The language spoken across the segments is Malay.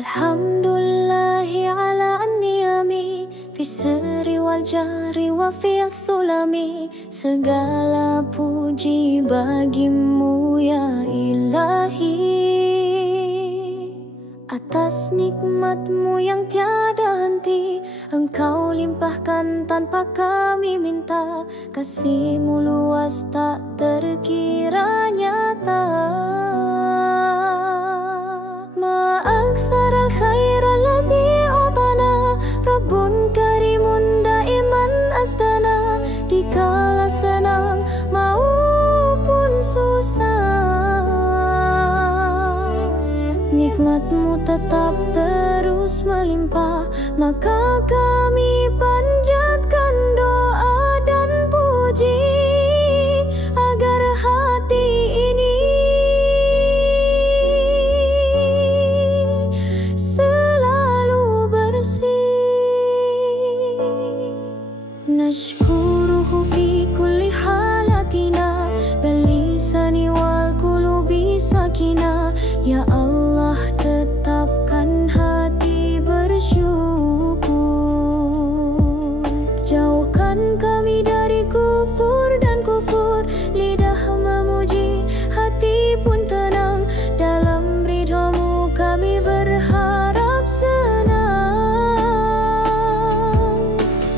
Alhamdulillahi ala an-niyami fi sirri wal jahri wa fi as-sulami. Segala puji bagimu ya Ilahi, atas nikmatmu yang tiada henti. Engkau limpahkan tanpa kami minta, kasihmu luas tak terkira nyata. Ma'aksar al-khair alladhi utana, Rabbun karimun daiman asdana. Dikala senang maupun susah, nikmatmu tetap terus melimpah. Maka kami panjatkan doa dan puji, agar hati ini selalu bersih. Nashkuruhu fi kulli halatina, bilisani wal qulubi sakina. Ya Allah, tetapkan hati bersyukur. Jauhkan kami dari kufur dan kufur. Lidah memuji, hati pun tenang. Dalam ridhamu kami berharap senang.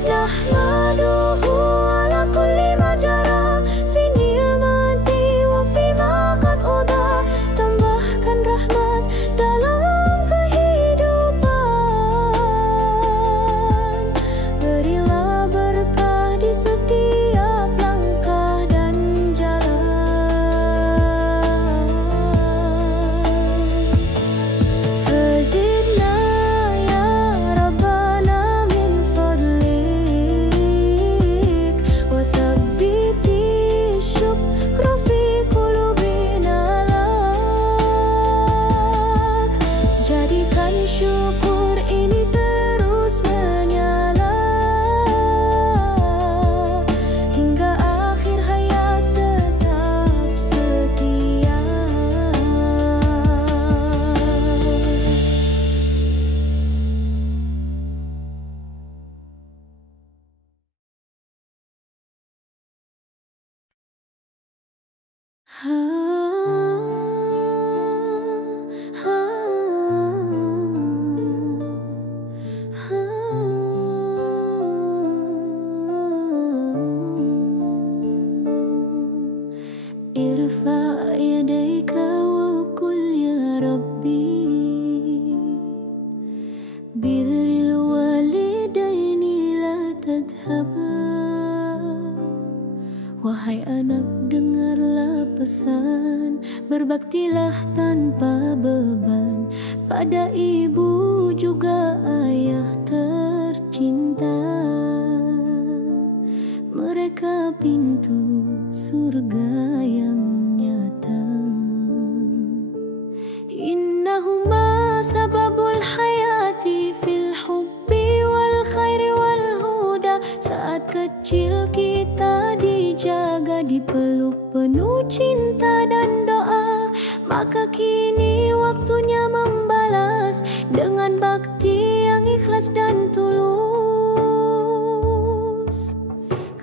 Nahmaduhu ala kulli majara, fi ni'mati wa fi ma qad uda. Tambahkan rahmat dalam kehidupan. Berilah berkah di setiap langkah dan jalan. Fazidna ya Rabbana min fadlik, wa thabbiti syukra fi qulubina lak. Jadikan syukur ini terus menyala, hingga akhir hayat tetap setia. Irfa' yadayka wa qul ya Rabbi, birril walidaini la tadhaba. Wahai anak, dengarlah pesan, berbaktilah tanpa beban pada ibu juga ayah tercinta. Mereka pintu surga yang nyata. Innahuma sababul hayati fil hubbi wal khairi wal huda. Saat kecil kita dijaga, dipeluk penuh cinta dan doa. Maka kini waktunya membalas dengan bakti yang ikhlas dan tulus.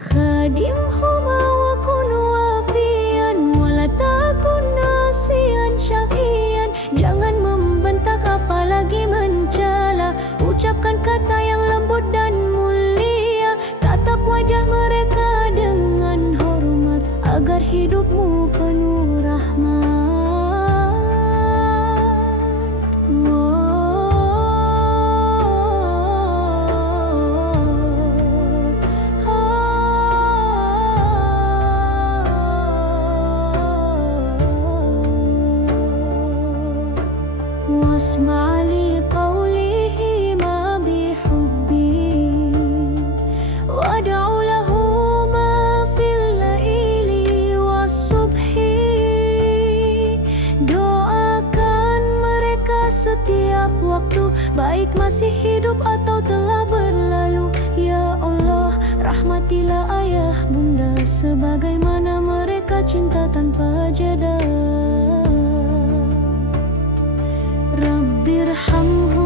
Khadimhuma wa kun wafian, wala takun nasian syaqian. Jangan membentak apalagi mencela, ucapkan kata yang lembut dan mulia. Tatap wajah mereka dengan hormat, agar hidupmu penuh rahmat. واسمع لقولهما بحبي، وادع لهما في الليل والصبح. Doakan mereka setiap waktu, baik masih hidup atau telah berlalu. Ya Allah, rahmatilah ayah bunda, sebagaimana mereka cinta tanpa jeda. Rabbirhamhum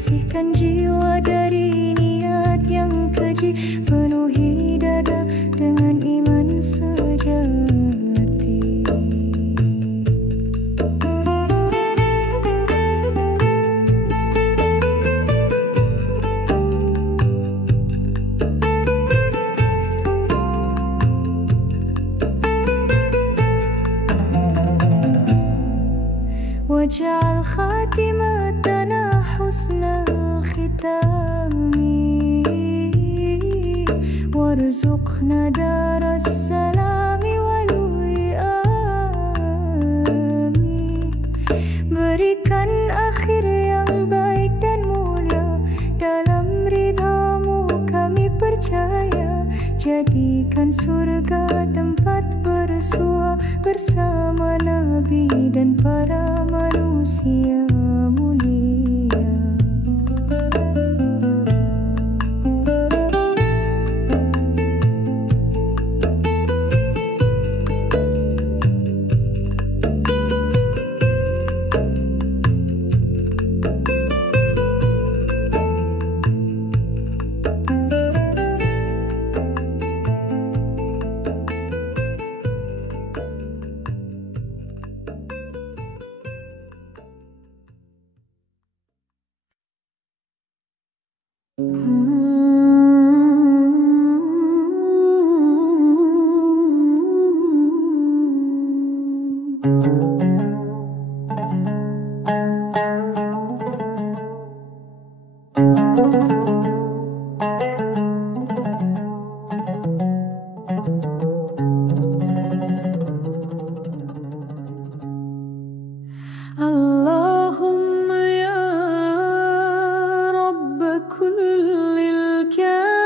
bersihkan jiwa dari niat yang keji, penuhi dada dengan iman sejati. واجعل خاتمتنا حسن الختام وارزقنا دار السلام والوئام. Berikan akhir yang baik dan mulia, dalam ridhamu kami percaya. Jadikan surga tempat bersua bersama Nabi dan para manusia mulia. Allahumma ya Rabb kullil kainat,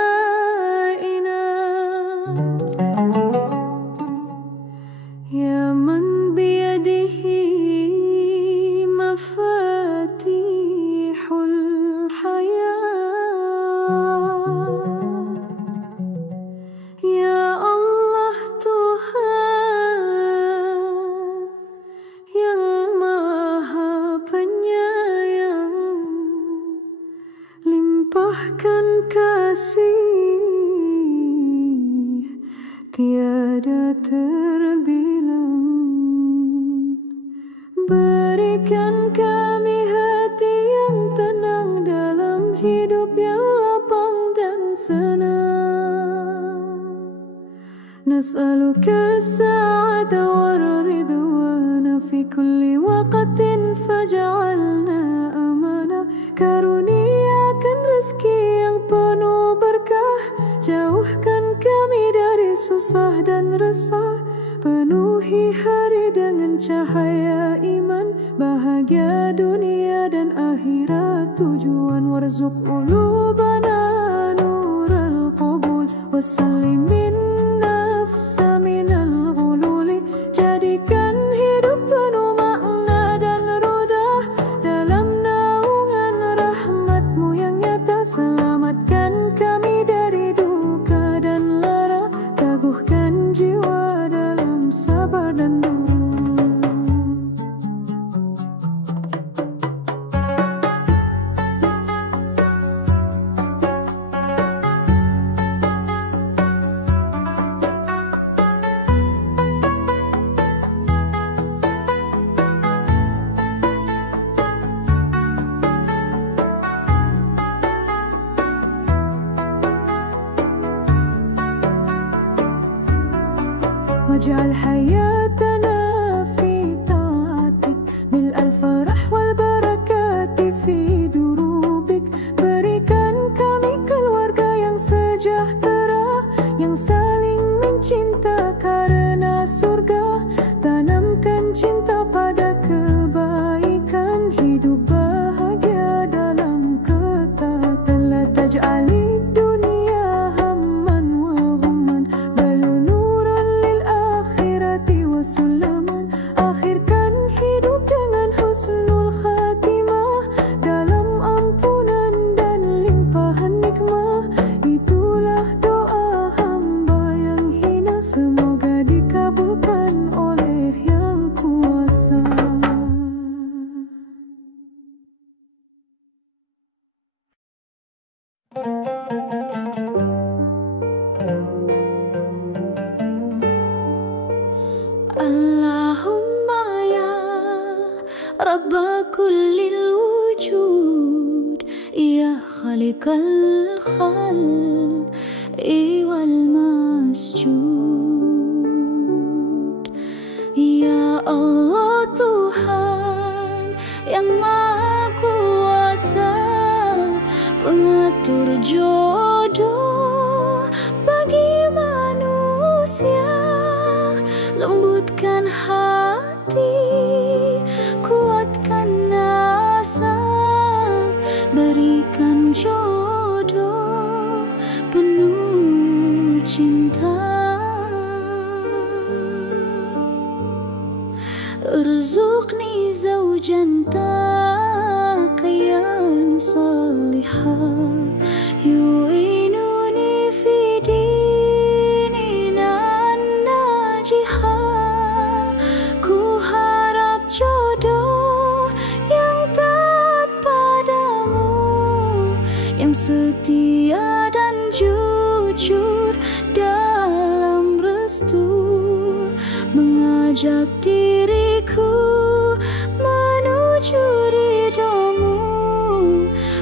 ya man biyadihi mafatihul hayat. Ya Allah Tuhan yang Maha Penyayang, limpahkan kasih tiada terbilang. Berikan kami hati yang tenang dalam hidup yang lapang dan senang. Nas'aluka as-sa'ata war-ridwana fi kulli waqtin faj'alna amana. Karuniakan rezeki yang penuh berkah, jauhkan kami dari susah dan resah. Penuhi hari dengan cahaya iman, bahagia dunia dan akhirat tujuan. Warzuq ulubana nural qabul, wasallimin nafsa minal ghululi. Jadikan hidup penuh makna dan roda dalam naungan rahmatmu yang nyata. Selamatkan kami dari duka dan lara, teguhkan jiwa dalam sabar dan doa. واجعل حياتنا في طاعتك بالفرح والبركات في دروبك. Berikan kami keluarga yang sejahtera, yang saling mencinta karena surga. Tanamkan cinta pada kebaikan, hidup bahagia dalam ketaatan. La taj'ali dunia hamman wa ghumman, bal nurun lil akhirati wa كالخلق والمسجود. Ya Allah Tuhan yang Maha Kuasa, pengatur jodoh bagi manusia, lembutkan hati, kuatkan asa, berikan jodoh penuh cinta. Urzuqni zawjan taqiyan salihah, yu'inuni fi dinina najihah. Ku harap jodoh yang taat padamu, yang setia dan jujur dalam restu, mengajak diriku menuju ridhomu,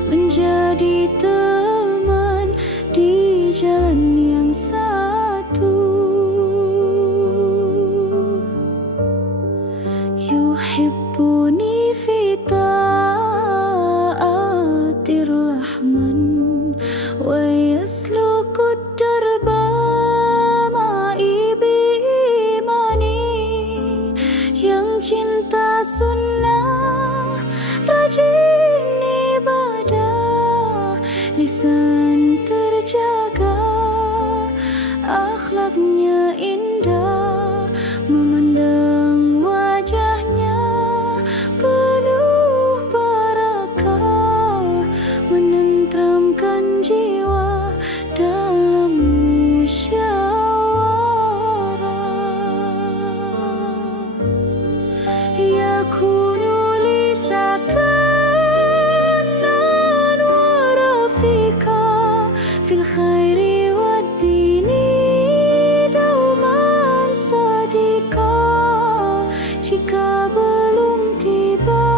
menjadi teman di jalan yang satu. Yuhibbuni fi ta'atir rahman, wa yaslukud darba cinta sunnah, rajin ibadah, lisan terjaga, akhlaknya indah, memandang wajahnya penuh barakah, menenteramkan jiwa dalam musyawarah. Yakunu li sakanan wa rafika fil khairi wad dini dauman sadika. Jika belum tiba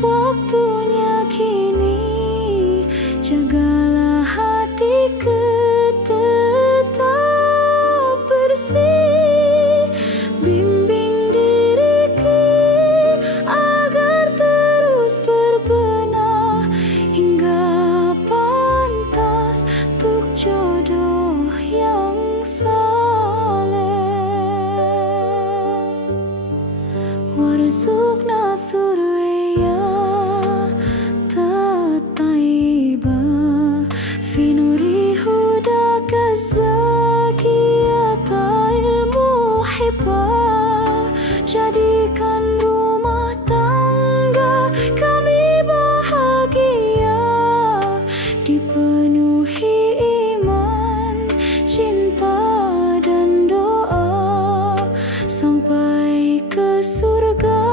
waktunya kini, jagalah hati tetap bersih, bimbing agar terus berbenah hingga pantas untuk jodoh yang saleh. Warzuqna thurriya taibah fi nuri hudaka zakiyata ilmu hibah. Jadikan rumah tangga kami bahagia, dipenuhi iman, cinta dan doa, sampai ke surga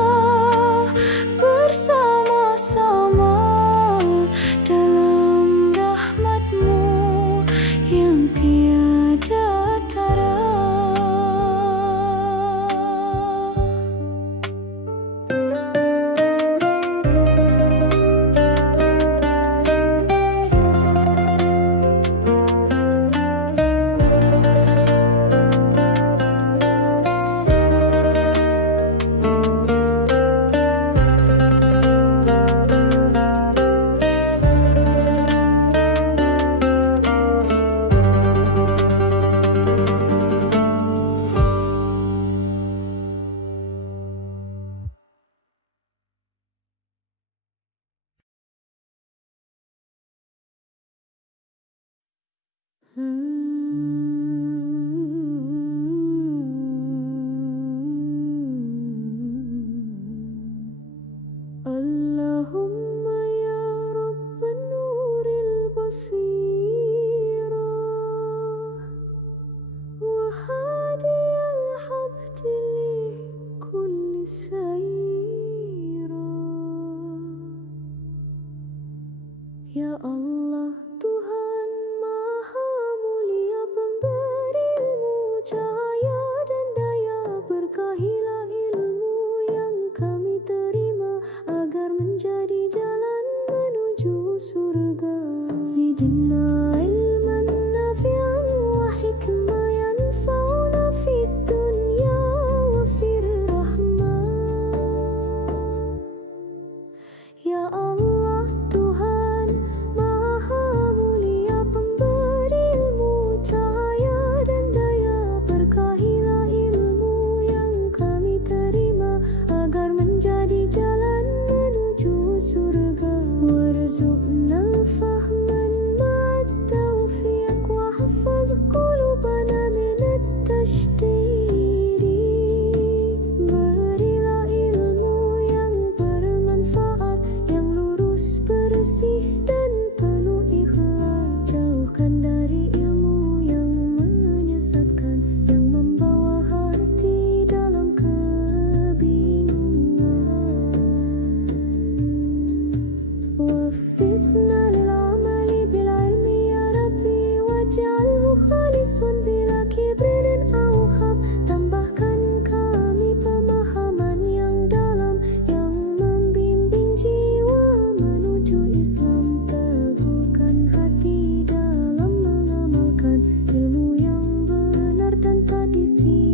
Ajarkan ilmu yang benar dan tak disia-siakan.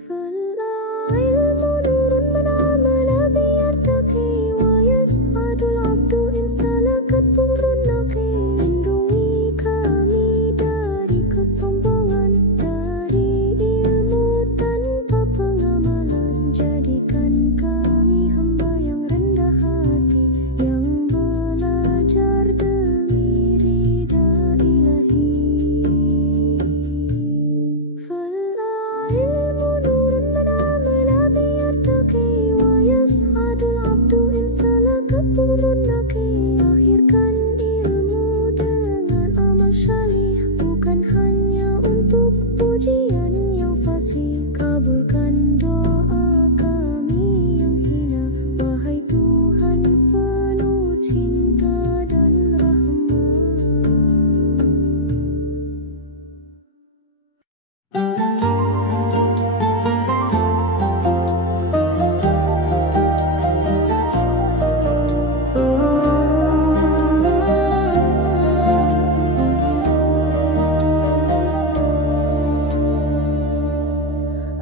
Fala ilmu nurun man amala biyartaqi wa yas'adul abdu in salakat turunaki. Lindungi kami dari kesombongan, dari ilmu tanpa pengamalan. Jadikan kami hamba yang rendah hati, yang belajar demi ridha ilahi. Fala ilmu nurun man amala biyartaqi wa yas'adul abdu in salakat turunaki. Akhirkan ilmu dengan amal syalih, bukan hanya untuk pujian yang fasih. Kabulkan doa kami yang hina, wahai Tuhan penuh cinta dan rahmat.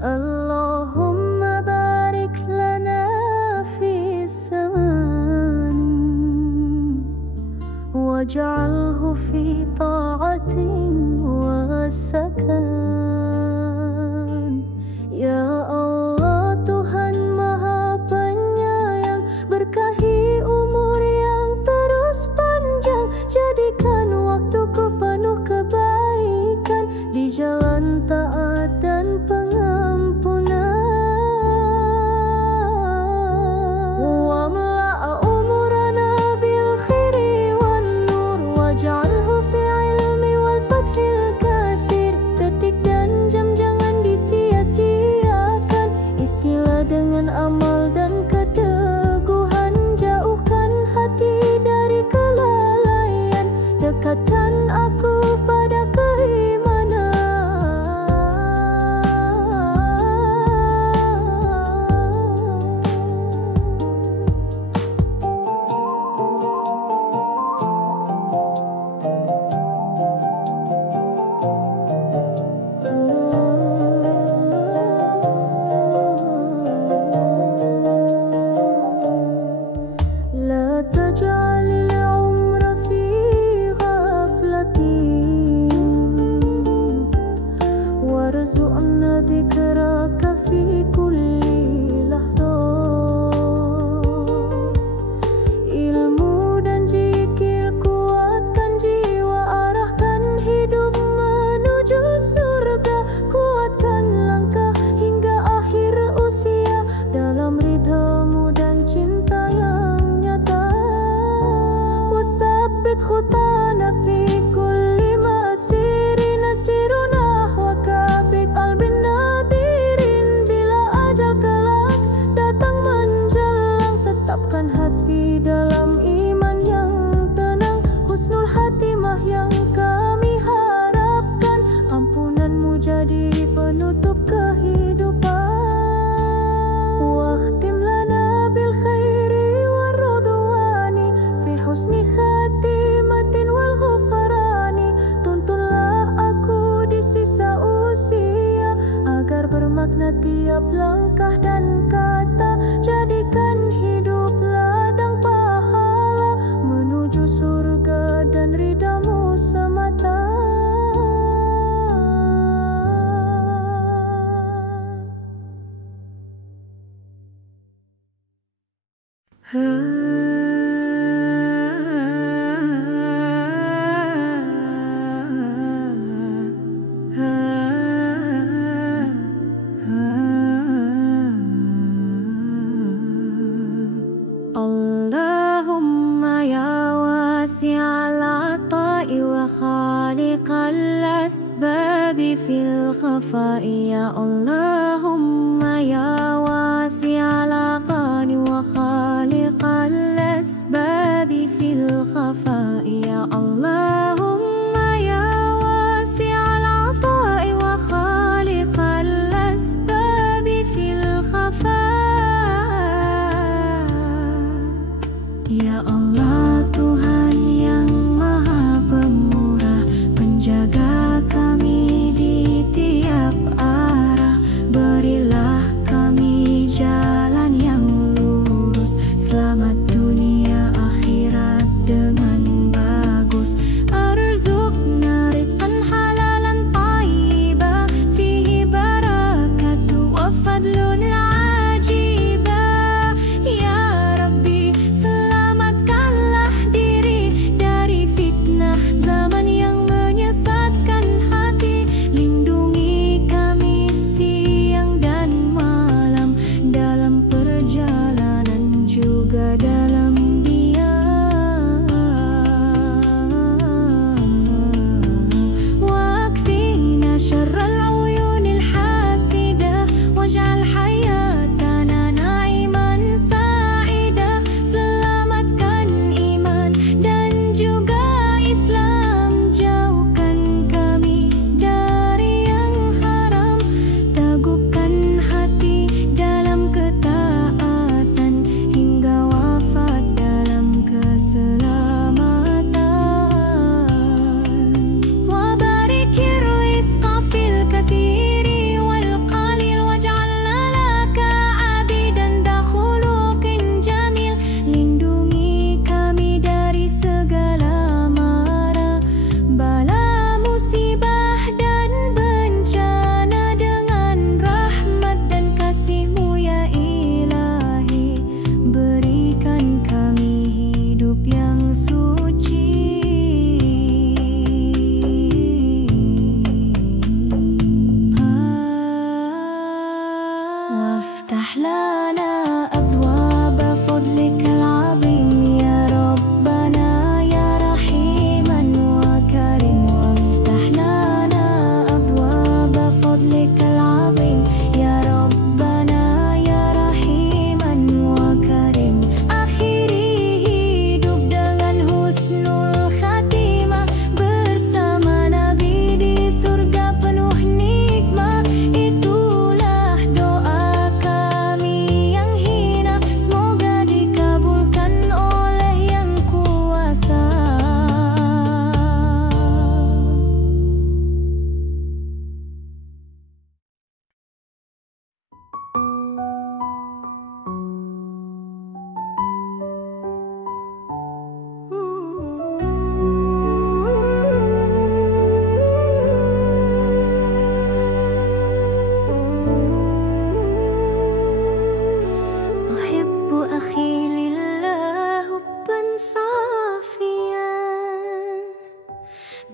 Allahumma barik lana fi zaman waj'alhu fi ta'atin wa sakan. Ya Allah Tuhan Maha Penyayang, berkahi umur yang terus panjang. Jadikan waktuku penuh kebaikan di jalan taat dan pengampunan. Wamla'a umurana bil khairi wan nur waj'alhu fi ilmi wal fathil kathir. Detik dan jam jangan disia-siakan, isilah dengan amal dan keteguhan. Jauhkan hati dari kelalaian, dekatkan aku pada keimanan. La taj'alil umra fi ghaflatin warzuqna dzikraka fi kulli lahzah. Ilmu dan zikir kuatkan jiwa, arahkan hidup menuju surga. Kuatkan langkah hingga akhir usia dalam ridhamu dan cinta yang nyata. Watsabbit khutana fi kulli masiri nasiru nahwaka bi qalbin nadirin. Bila ajal kelak datang menjelang, tetapkan hati dalam iman yang tenang. Husnul hatimah yang kami harapkan, ampunanmu jadi penutup kehidupan. Wakhtim lana bil khairi war ridwani fi husni khatimatin wal ghufrani. Tuntunlah aku di sisa usia agar bermakna tiap langkah dan kata. Jadikan hidup ladang pahala menuju surga dan ridhamu semata. Allahumma ya wasi'al ata'i wa khaliqal asbabi fil khafa'i. Ya Allahumma ya wasi'al ata'i wa khaliqal asbabi fil khafa'i. Ya Allahumma ya wasi'al ata'i wa khaliqal asbabi fil khafa'i. Ya Allah Tuhan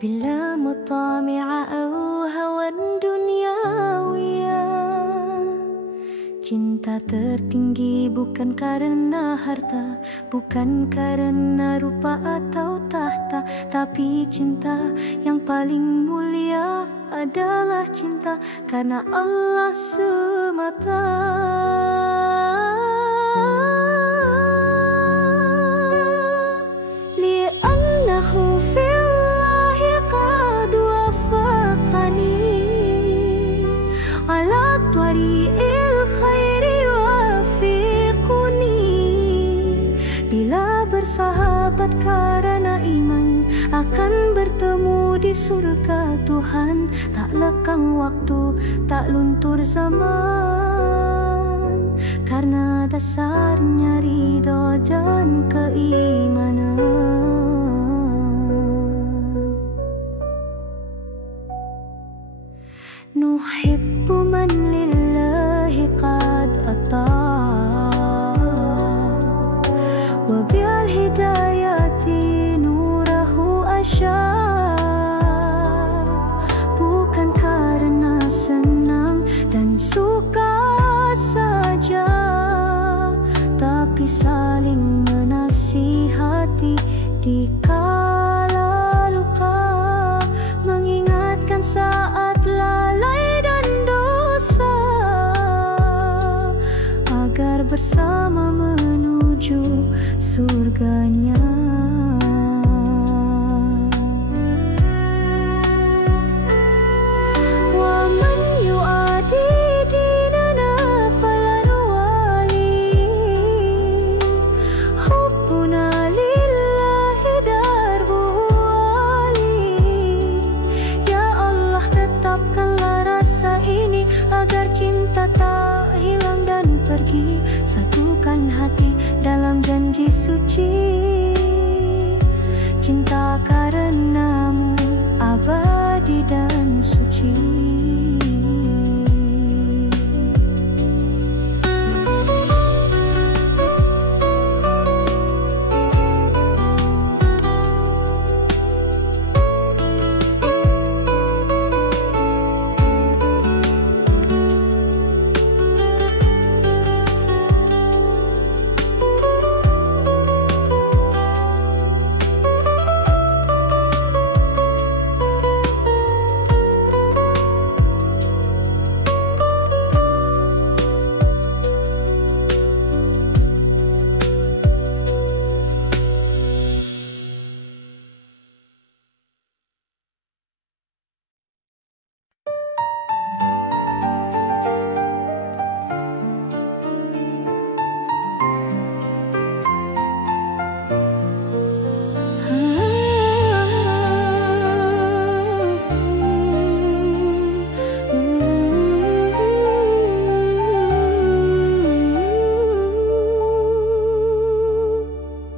بلا مطامع أو هوى دنيوية. Cinta tertinggi bukan karena harta, bukan karena rupa atau tahta, tapi cinta yang paling mulia adalah cinta karena Allah semata. Li'annahu fillahi qad wafaqani ala tariqil khairi wafiquni. Bila bersahabat karena iman, akan bertemu di surga Tuhan. Tak lekang waktu, tak luntur zaman, karena dasarnya ridho dan keimanan. Nuhibbu man lillahi qad ata' wa bil hidayati nurahu asya'. Bukan karena senang dan suka saja, tapi saling menasihati di kala luka, mengingatkan saat lalai dan dosa, agar bersama menuju surganya. Wa man yu'adi dinana falan wali, hubbuna lillahi darbuhu wali. Ya Allah, tetapkanlah rasa ini agar cinta tak hilang dan pergi. Satukan hati dalam janji suci, cinta karenamu abadi dan suci.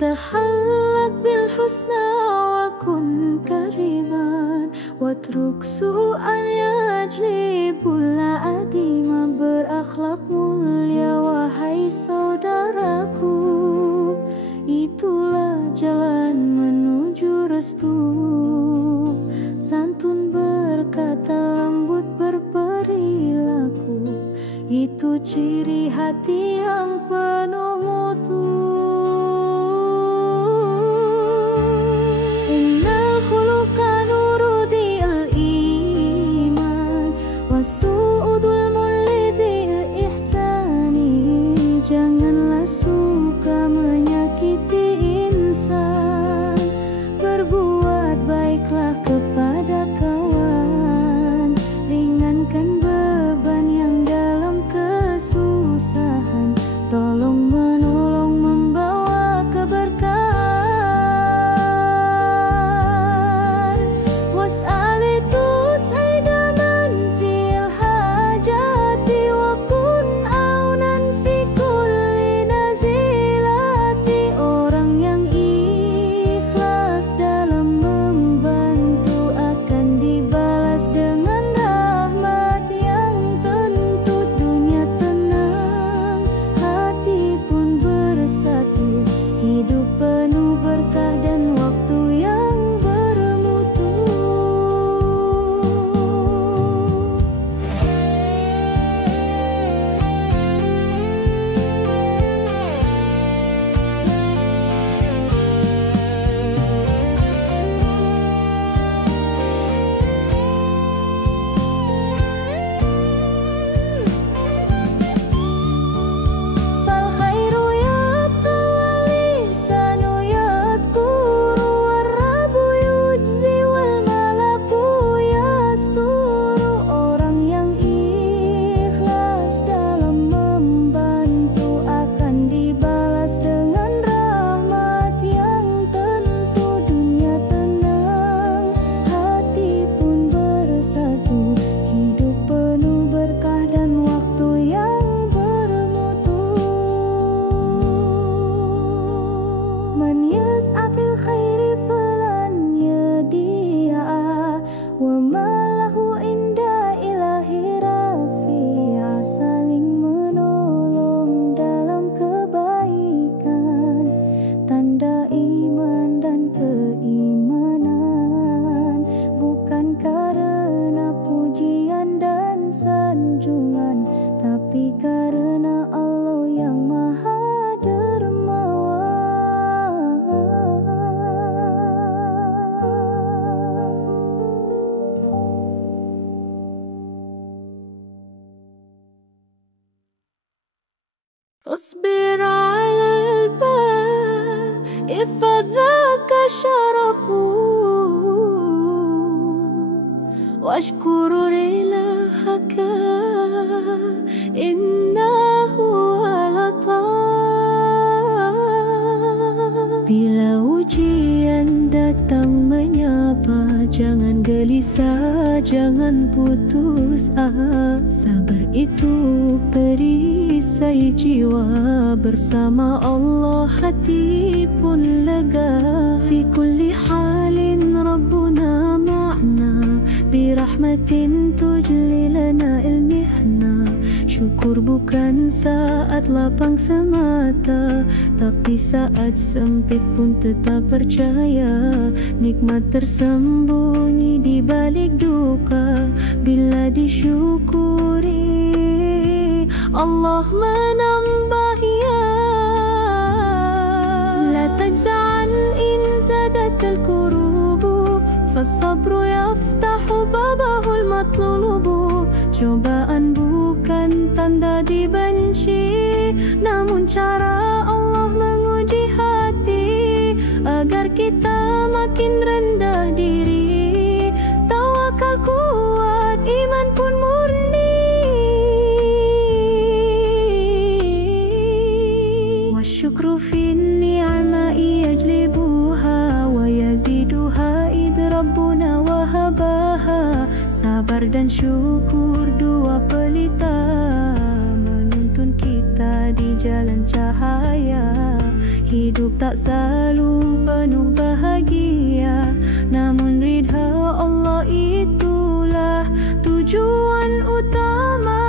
Tahallak bil husna wa kun kariman, watruk su'an yajlibul adima. Berakhlak mulia wahai saudaraku, itulah jalan menuju restu. Santun berkata, lembut berperilaku, itu ciri hati yang penuh mutu. Su'udul mulidi ihsani, janganlah suka menyakiti insan. Berbuat baiklah kepada kawan, ringankan beban yang dalam kesusahan. Tolong menolong أشكر إلهك إنه لطف. Bila ujian datang menyapa, jangan gelisah, jangan putus asa. Sabar itu perisai jiwa, bersama Allah hati pun lega. Fi kulli halin Rabbuna ma'na, birahmatin tujli lana ilmihna. Syukur bukan saat lapang semata, tapi saat sempit pun tetap percaya. Nikmat tersembunyi di balik duka, bila disyukuri Allah menambahnya. La tajza'an in zadatil kurubu, fasabru yaftahu babahul matlubu. Cobaan bukan tanda dibenci, namun cara Allah menguji hati, agar kita makin rendah diri. Tawakal kuat, iman pun murni. Wasyukru fin ni'ma'i yajlibuha, wa yaziduha id Rabbuna wahabaha. Sabar dan syukur dua pelita, menuntun kita di jalan cahaya. Hidup tak selalu penuh bahagia, namun ridha Allah itulah tujuan utama.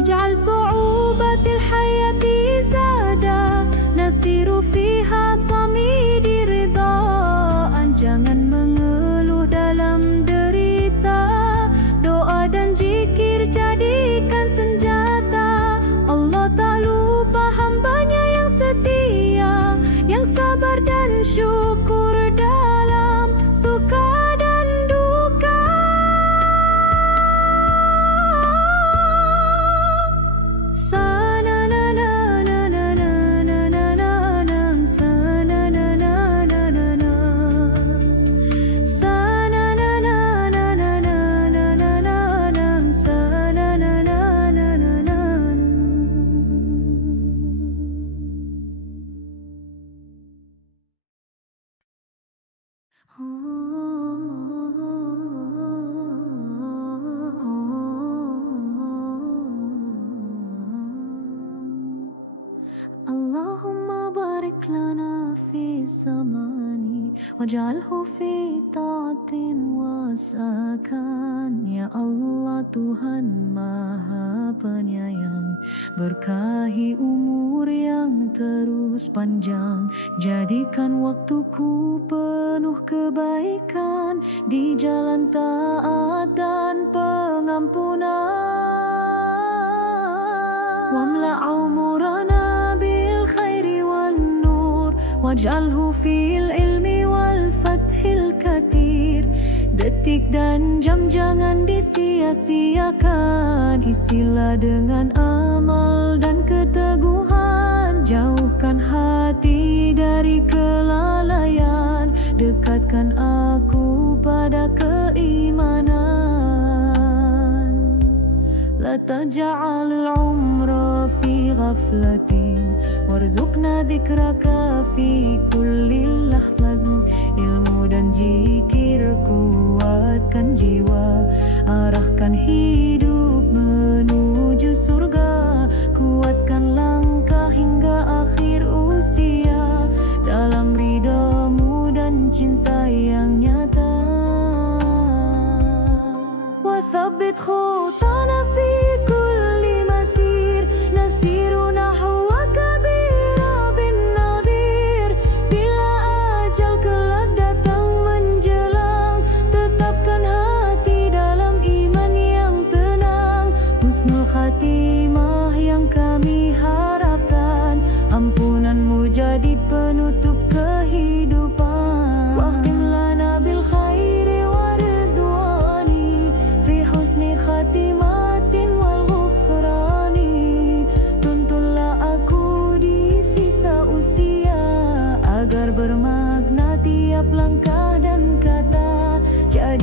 Ij'al su'ubatil hayati zada, nasiru fiha samidi ridhaan. Jangan mengeluh dalam derita, doa dan zikir jadikan senjata. Allah tak lupa hambanya yang setia, yang sabar dan syukur dalam suka dan duka. Allahumma barik lana fi zamani, waj'alhu fi ta'atin wasakan. Ya Allah Tuhan Maha Penyayang, berkahi umur yang terus panjang. Jadikan waktuku penuh kebaikan, di jalan taat dan pengampunan. Wamla' umurana bil khairi wan nur, waj'alhu fil ilmi wal fathil kathir. Detik dan jam jangan disia-siakan, isilah dengan amal dan keteguhan. Jauhkan hati dari kelalaian, dekatkan aku pada keimanan. La taj'alil umra fi ghaflatin, warzuqna dzikraka fi kulli lahzatin. Ilmu dan zikir kuatkan jiwa, arahkan hidup menuju surga. Kuatkan langkah hingga akhir usia, dalam ridhamu dan cinta yang nyata. Wa thabbit khutana fi kulli masir, nasiru nahwaka birabin nadir. Bila ajal kelak datang menjelang, tetapkan hati dalam iman yang tenang. Husnul khatimah yang kami harapkan, ampunanmu jadi penutup kehidupan. Waqtim lana bil khairi wa ridwani, fi husni khatimatin wal ghufrani. Tuntunlah aku di sisa usia, agar bermakna tiap langkah dan kata. Jadi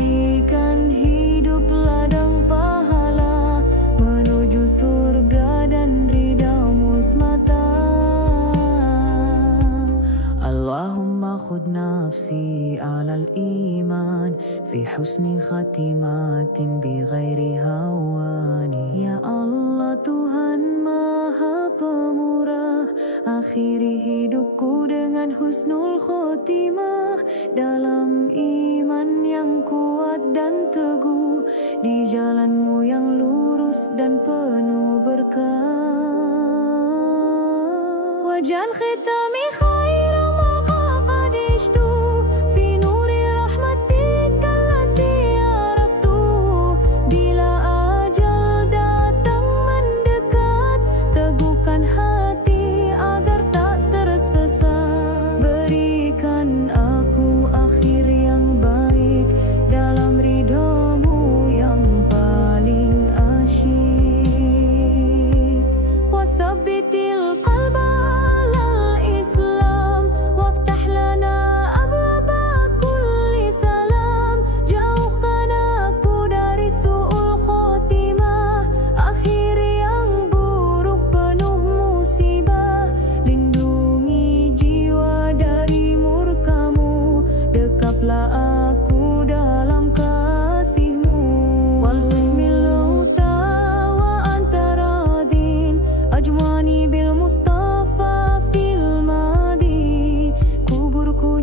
خذ نفسي على الإيمان في حسن خاتمات بغير هوان. Ya Allah Tuhan Maha Pemurah, akhiri hidupku dengan husnul khotimah, dalam iman yang kuat dan teguh, di jalanmu yang lurus dan penuh berkah. Waj'al khitami khairan ma qad ishtu fi nuri rahmatika allati araftu. Bila ajal datang mendekat, teguhkan hati agar tak tersesat. Berikan aku akhir yang baik dalam ridhamu yang paling asyik. Wasabbitil qalba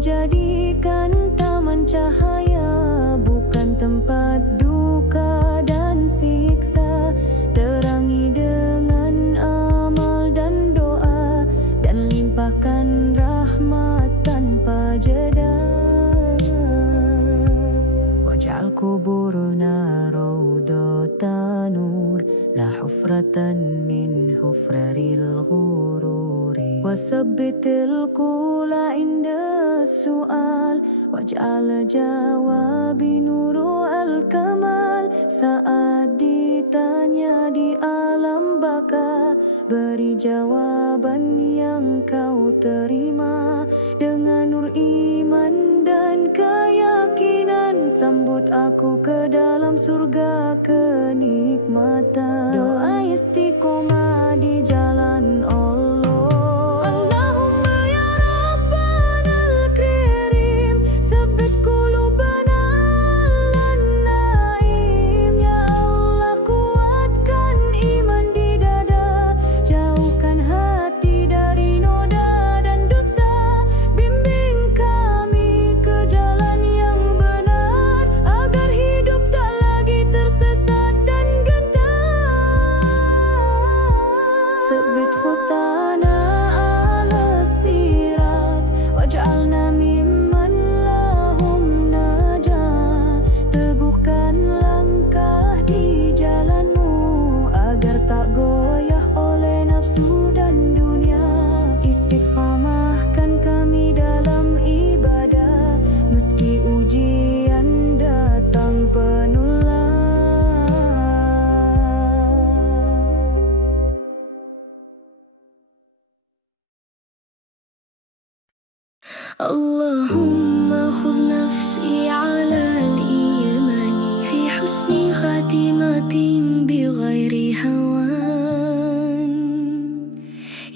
jadikan taman cahaya, bukan tempat duka dan siksa. Terangi dengan amal dan doa, dan limpahkan rahmat tanpa jeda. Waj'al kuburna rawdatan nur, la hufratan min hufraril ghururi. Wasabbitil qula inda su'al, waj'al jawabi nuru al-kamal. Saat ditanya di alam baka, beri jawaban yang kau terima. Dengan nur iman dan keyakinan, sambut aku ke dalam surga kenikmatan. Doa istiqomah di jalan Allah. ثبت خطانا على الصراط، واجعلنا ممن لهم najah. Teguhkan langkah di jalanmu agar tak goyah oleh nafsu dan dunia. Istiqamahkan kami dalam ibadah, meski ujian datang penuh. Allahumma khudh nafsi ala al-imani fi husni khatimatin bighairi hawan.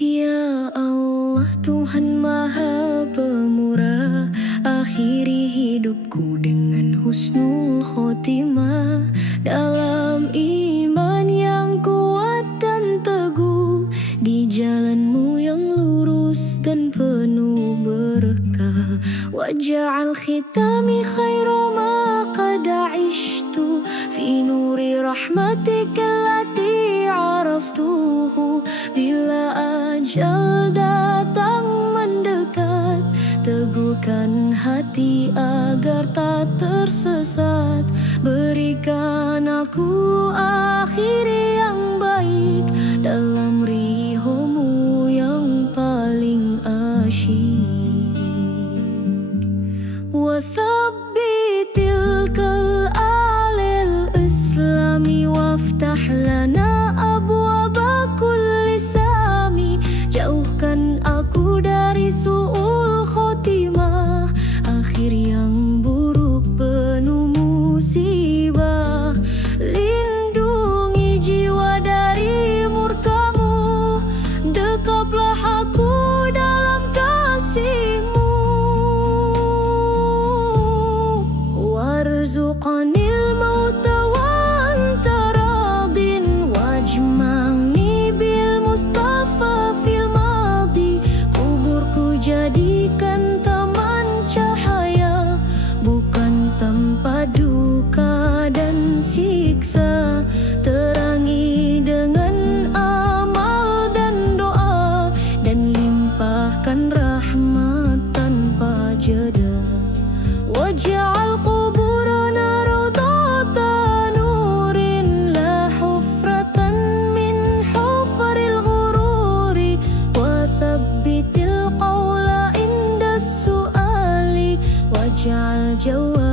Ya Allah Tuhan Maha Pemurah, akhiri hidupku dengan husnul khotimah, dalam iman yang kuat dan teguh, di jalanmu yang lurus dan penuh berkah. Waj'al khitami khairu ma qad ishtu fi nuri rahmatika allati araftuhu. Bila ajal datang mendekat, teguhkan hati agar tak tersesat. Berikan aku akhir yang baik dalam ridhamu yang paling asyik. Wathabbitil qal'alil islami waftah lana abwaba kulli sami. Jauhkan aku dari su'ul khotimah, akhir yang buruk penuh musibah. Lindungi jiwa dari murkamu, dekaplah aku dalam kasihmu. واجعل جوه